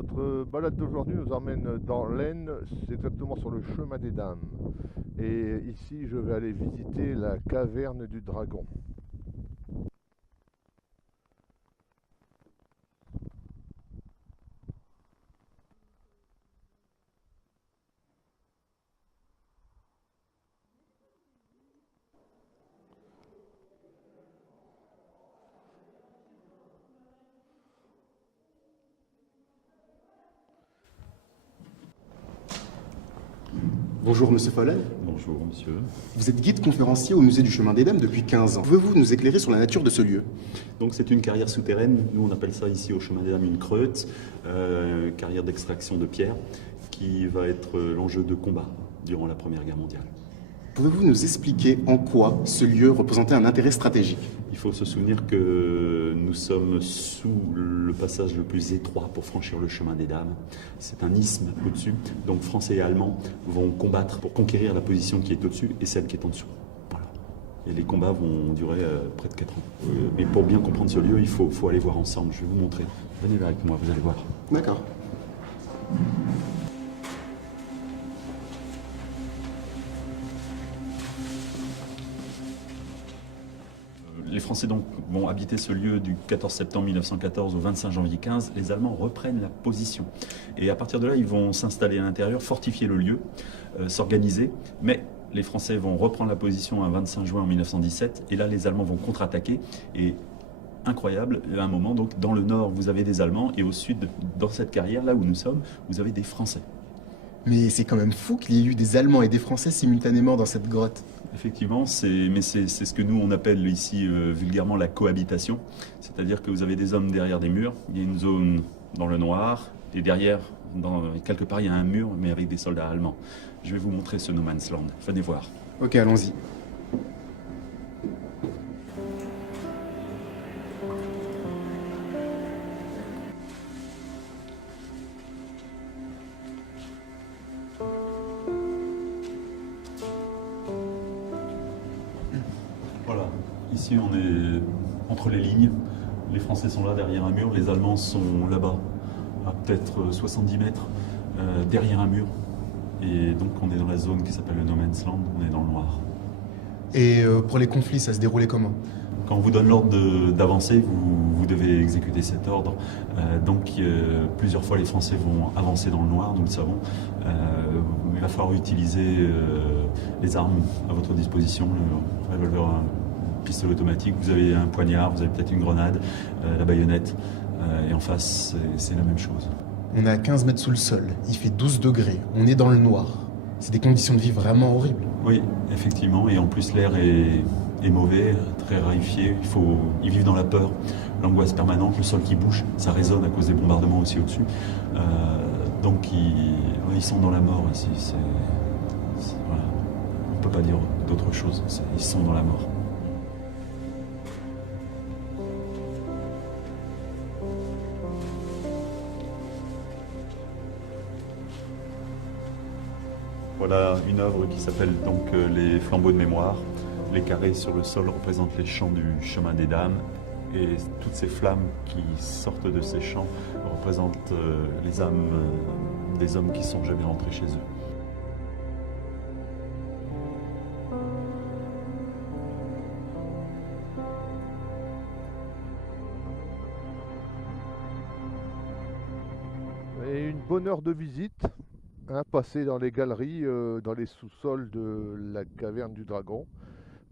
Notre balade d'aujourd'hui nous emmène dans l'Aisne, c'est exactement sur le chemin des Dames. Et ici, je vais aller visiter la caverne du Dragon. Bonjour Monsieur Follet, Bonjour monsieur. vous êtes guide conférencier au musée du Chemin des Dames depuis 15 ans. Pouvez-vous nous éclairer sur la nature de ce lieu? Donc c'est une carrière souterraine, nous on appelle ça ici au chemin des Dames une creute, carrière d'extraction de pierre, qui va être l'enjeu de combat durant la Première Guerre mondiale. Pouvez-vous nous expliquer en quoi ce lieu représentait un intérêt stratégique? Il faut se souvenir que nous sommes sous le passage le plus étroit pour franchir le chemin des Dames. C'est un isthme au-dessus, donc Français et Allemands vont combattre pour conquérir la position qui est au-dessus et celle qui est en dessous. Voilà. Et les combats vont durer près de 4 ans. Mais pour bien comprendre ce lieu, il faut aller voir ensemble. Je vais vous montrer. Venez là avec moi, vous allez voir. D'accord. Les Français donc vont habiter ce lieu du 14 septembre 1914 au 25 janvier 15. Les Allemands reprennent la position. Et à partir de là, ils vont s'installer à l'intérieur, fortifier le lieu, s'organiser. Mais les Français vont reprendre la position un 25 juin 1917. Et là, les Allemands vont contre-attaquer. Et incroyable, à un moment, donc, dans le nord, vous avez des Allemands. Et au sud, dans cette carrière, là où nous sommes, vous avez des Français. Mais c'est quand même fou qu'il y ait eu des Allemands et des Français simultanément dans cette grotte. Effectivement, c'est ce que nous on appelle ici vulgairement la cohabitation. C'est-à-dire que vous avez des hommes derrière des murs, il y a une zone dans le noir, et derrière, quelque part, il y a un mur, mais avec des soldats allemands. Je vais vous montrer ce No Man's Land. Venez voir. Ok, allons-y. Voilà, ici on est entre les lignes. Les Français sont là derrière un mur, les Allemands sont là-bas, à peut-être 70 mètres, derrière un mur. Et donc on est dans la zone qui s'appelle le No Man's Land, on est dans le noir. Et pour les conflits, ça se déroulait comment? Quand on vous donne l'ordre d'avancer, vous devez exécuter cet ordre. Plusieurs fois, les Français vont avancer dans le noir, nous le savons. Il va falloir utiliser les armes à votre disposition, le revolver, un pistolet automatique. Vous avez un poignard, vous avez peut-être une grenade, la baïonnette. Et en face, c'est la même chose. On est à 15 mètres sous le sol, il fait 12 degrés, on est dans le noir. C'est des conditions de vie vraiment horribles. Oui, effectivement. Et en plus, l'air est mauvais, très raréfié. Ils vivent dans la peur, l'angoisse permanente, le sol qui bouge, ça résonne à cause des bombardements aussi au-dessus. Donc ils sont dans la mort ici. Voilà. On ne peut pas dire d'autre chose. Ils sont dans la mort. Voilà une œuvre qui s'appelle donc les flambeaux de mémoire. Les carrés sur le sol représentent les champs du chemin des Dames et toutes ces flammes qui sortent de ces champs représentent les âmes des hommes qui sont jamais rentrés chez eux. Et une bonne heure de visite, hein, passer dans les galeries, dans les sous-sols de la caverne du Dragon.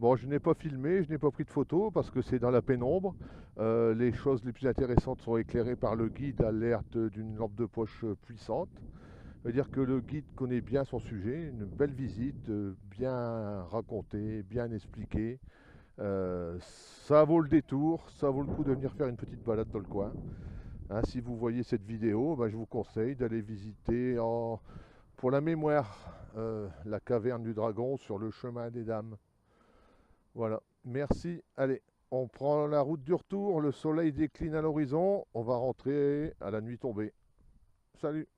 Bon, je n'ai pas filmé, je n'ai pas pris de photos parce que c'est dans la pénombre. Les choses les plus intéressantes sont éclairées par le guide à l'aide d'une lampe de poche puissante. Ça veut dire que le guide connaît bien son sujet, une belle visite, bien racontée, bien expliquée. Ça vaut le détour, ça vaut le coup de venir faire une petite balade dans le coin. Hein, si vous voyez cette vidéo, ben, je vous conseille d'aller visiter pour la mémoire la caverne du Dragon sur le chemin des Dames. Voilà, merci. Allez, on prend la route du retour, le soleil décline à l'horizon, on va rentrer à la nuit tombée. Salut!